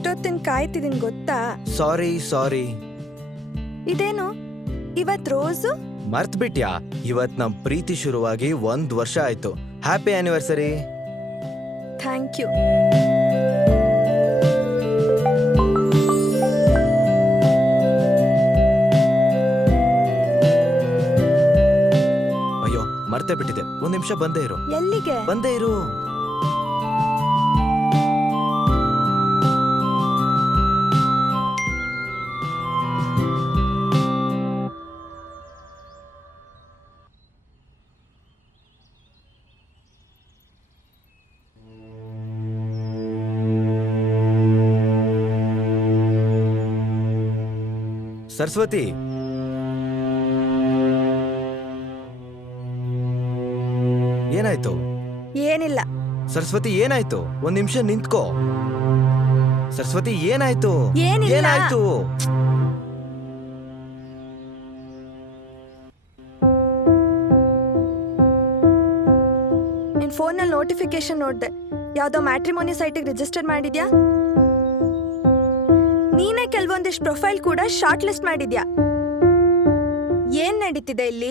ಎಷ್ಟೊತ್ತಿನ ಕಾಯ್ತಿದೀನಿ ಗೊತ್ತಾ? ಸಾರಿ ಇದೇನು ಇವತ್ ರೋಸು? ಮರ್ತ್ ಬಿಟ್ಯಾ? ಇವತ್ ನಮ್ ಪ್ರೀತಿ ಶುರುವಾಗಿ 1 ವರ್ಷ ಆಯ್ತು. Happy anniversary. Thank you. ಅಯ್ಯೋ ಮರ್ತೇ ಬಿಟ್ಟಿದೆ. 1 ನಿಮಿಷ ಬಂದೇ ಇರು. ಎಲ್ಲಿಗೆ? ಬಂದೇ ಇರು. ಸರಸ್ವತಿ, ಏನಾಯ್ತು? ಏನಿಲ್ಲ. ಸರಸ್ವತಿ ಏನಾಯ್ತು? 1 ನಿಮಿಷ ನಿಂತ್ಕೋ. ಸರಸ್ವತಿ ಏನಾಯ್ತು? ಏನಿಲ್ಲ. ಏನಾಯ್ತು? ನಿನ್ ಫೋನಲ್ಲಿ ನೋಟಿಫಿಕೇಶನ್ ನೋಡ್ದೆ. ಯಾವ್ದೋ ಮ್ಯಾಟ್ರಿಮೋನಿ ಸೈಟಿಗೆ ರಿಜಿಸ್ಟರ್ ಮಾಡಿದ್ಯಾ? ನೀನೇ ಕೆಲವೊಂದಿಷ್ಟು ಪ್ರೊಫೈಲ್ ಕೂಡ ಶಾರ್ಟ್ ಲಿಸ್ಟ್ ಮಾಡಿದ್ಯಾ. ಏನ್ ನಡೀತಿದೆ ಇಲ್ಲಿ?